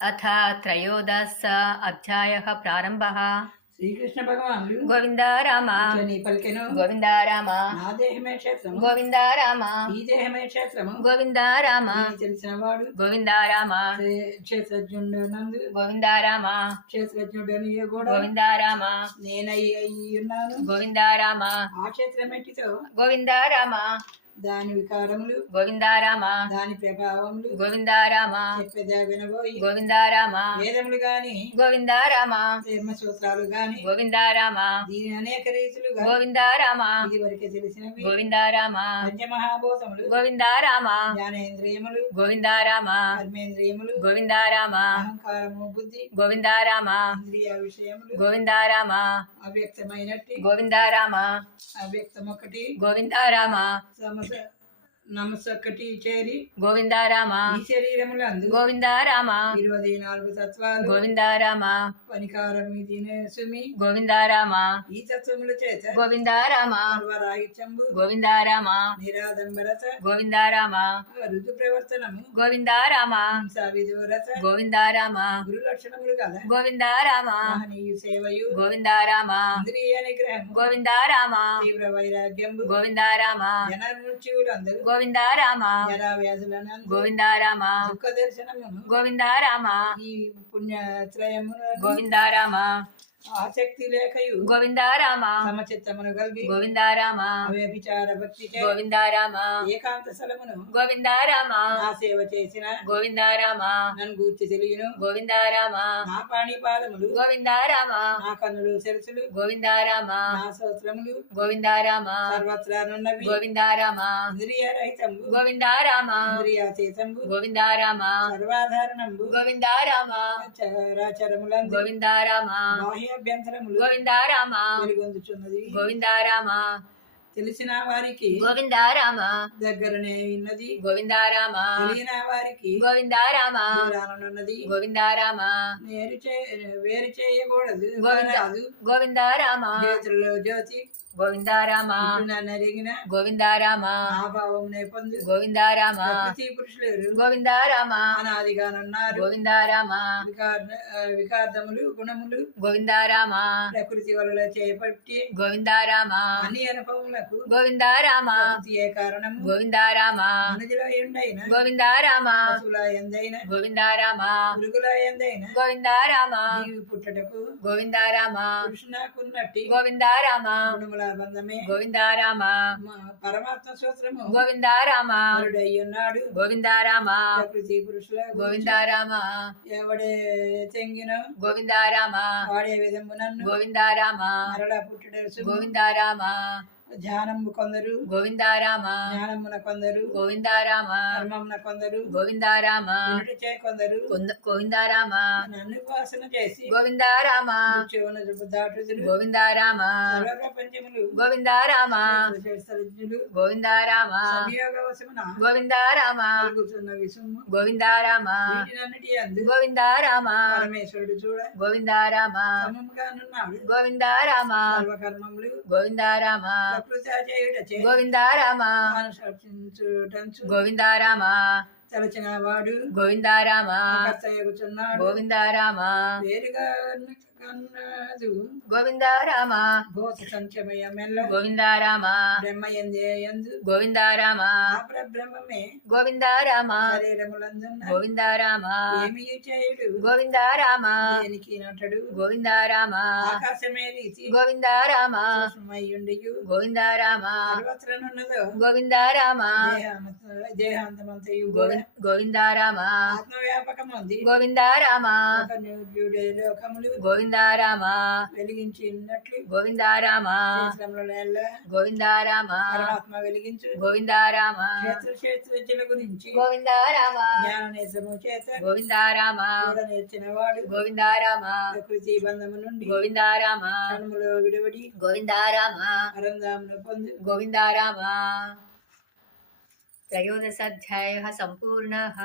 अथ त्रयोदश अध्यायः प्रारम्भः। శ్రీకృష్ణ భగవానుడు గోవింద రామ ఇట్లని పలికెను. గోవింద రామ నా దేహమే క్షేత్రము, గోవింద రామ ఈ దేహమే క్షేత్రము, గోవింద రామ దీన్ని తెలిసిన వాడు గోవింద రామ క్షేత్రజ్ఞుడు నందు గోవింద రామ క్షేత్రజ్ఞుడని కూడా గోవింద రామ నేనై ఉన్నాను. గోవింద రామ ఆ క్షేత్రమెట్టితో గోవింద రామ దాని వికారములు, గోవింద రామ దాని ప్రభావములు గోవింద రామ చెప్పేదా వినబోయి గోవింద రామ వేదములు గాని గోవింద రామ ధర్మసూత్రాలు గాని గోవింద రామ దీని అనేక రీతులుగా గోవింద రామ ఇది వరకే తెలిసినవి గోవింద రామ పంచమహాభూతములు, గోవింద రామ జ్ఞానేంద్రియములు, గోవింద రామ కర్మేంద్రియములు, గోవింద రామ అహంకారము, బుద్ధి, గోవింద రామ ఇంద్రియ విషయములు గోవింద రామ అవ్యక్తమైనట్టి గోవింద రామ అవ్యక్తం ఒకటి గోవింద రామ నమసొక్కటి చేరి గోవింద రామ ఈ శరీరములందు గోవింద రామ 24 తత్వాలు గోవింద రామ పనికారం సుమి గోవింద రామ ఈ తత్వముల చేత గోవింద రామ సర్వరాహిత్యంబు గోవింద రామ నిరాడంబరత గోవింద రామ ఋతు ప్రవర్తనము గోవింద రామ విదూరత గోవింద రామ గురు లక్షణములు కదా గోవింద రామ మహనీయు సేవయు గోవింద రామ ఇంద్రియ నిగ్రహము గోవింద రామ తీవ్ర వైరాగ్యంబు గోవింద రామ జనమృత్యువులందరూ గోవింద రామ జరా వ్యాధులనందు గోవింద రామ దుఃఖ దర్శనమును గోవింద రామ ఈ పుణ్యత్రయమును గోవింద రామ ఆసక్తి లేకయు గోవింద రామ సమచిత్తమును కలిగి గోవింద రామ వ్యభిచార భక్తి గోవింద రామ ఏకాంత స్థలమును గోవింద రామ నా సేవ చేసిన గోవింద రామ నన్ను గూర్చి తెలియను గోవింద రామ నా పాణి పాదములు, గోవింద రామ నా కన్నులు శిరసులు, గోవింద రామ నా స్తోత్రములు గోవింద రామ సర్వత్రానున్నవి గోవింద రామ ఇంద్రియ రహితంబు, గోవింద రామ ఇంద్రియాతీతంబు, గోవింద రామ సర్వాధారణంబు, గోవింద రామ చరాచరములందు గోవింద రామ బాహ్యాభ్యంతరములు గోవింద రామ వెలుగొందుచున్నది. గోవింద రామ తెలిసిన వారికి గోవింద రామ దగ్గరనే ఉన్నది, గోవింద రామ తెలియని వారికి గోవింద రామ దూరానున్నది. గోవింద రామ వేరు చేయకూడదు గోవింద రాదు. గోవింద రామ జ్యోతుల్లో జ్యోతి గోవింద రామ నరిగిన గోవింద రామ మహాభావం పొందు గోవింద రామ ప్రకృతి పురుషులు గోవింద రామ అనాదిగానున్నారు. గోవింద రామ వికార్దములు గుణములు గోవింద రామ ప్రకృతి వల్ల చేపట్టి గోవింద రామ అన్ని అనుభవములకు గోవింద రామ ప్రకృతియే కారణము. గోవింద రామ మనుజుల ఎండైన గోవింద రామ పశువుల ఎందైన గోవింద రామ పురుగుల ఎందైన గోవింద రామ జీవి పుట్టటకు గోవింద రామ పురుషునకున్నట్టి గోవింద రామ గుణముల బంధమే గోవింద రామ పరమాత్మ సూత్రము. గోవింద రామ ఉన్నాడు గోవింద రామ ప్రకృతి పురుషుల గోవింద రామ ఎవడే తెంగిన గోవింద రామ వాడే విధమునన్ను గోవింద రామ మరలా పుట్టుడెరుసు. గోవింద రామ ధ్యానము కొందరు, గోవింద రామ జ్ఞానమున కొందరు, గోవింద రామ ధర్మమున కొందరు, గోవింద రామ వినుటచే కొందరు, గోవింద రామ నన్ను ఉపాసన చేసి గోవింద రామ దాటుదురు. గోవింద రామ సర్వ ప్రపంచములు గోవింద రామ సర్వజ్ఞులు గోవింద రామ సంయోగవశమున గోవింద రామ కలుగుతున్న విసుము గోవింద రామ వీటినన్నిటి యందు గోవింద రామ పరమేశ్వరుడు చూడ గోవింద రామ సమముగానున్నాడు. గోవింద రామ సర్వకర్మములు గోవింద రామ ప్రకృతి చేయుటచే గోవింద రామ అనుసరించుటంచు గోవింద రామ తలచిన వాడు గోవింద రామ కర్తయ్యగుచున్నాడు. గోవింద రామ వేరుగా కన్నదు గోవింద రామ భూత సంచమయ మెల్ల గోవింద రామ బ్రహ్మయందే యందు గోవింద రామ బ్రహ్మమే గోవింద రామ శరీరములందున్న గోవింద రామ ఏమి చేయుడు గోవింద రామ దేనికి నటడు. గోవింద రామ ఆకాశమే రీతి గోవింద రామ సూక్ష్మయుండియు గోవింద రామ సర్వత్రనున్నదో గోవింద రామ దేహాంతమంతయు గోవింద రామ ఆత్మవ్యాపకమంది గోవింద రామ ఒక నిర్జుడే లోకములు గోవింద రామ వెలిగించినట్లు గోవింద రామ గోవింద రామ పరమాత్మ వెలిగించు. గోవింద రామ క్షేత్రజ్ఞుల గురించి గోవింద రామ జ్ఞాన నేత్రము చేత గోవింద రామ నేర్చిన వాడు గోవింద రామ ప్రకృతి బంధము నుండి గోవింద రామ క్షణములో విడివడి గోవింద రామ పరంధామును పొందు. గోవింద రామ त्रयोदशाध्यायः सम्पूर्णः।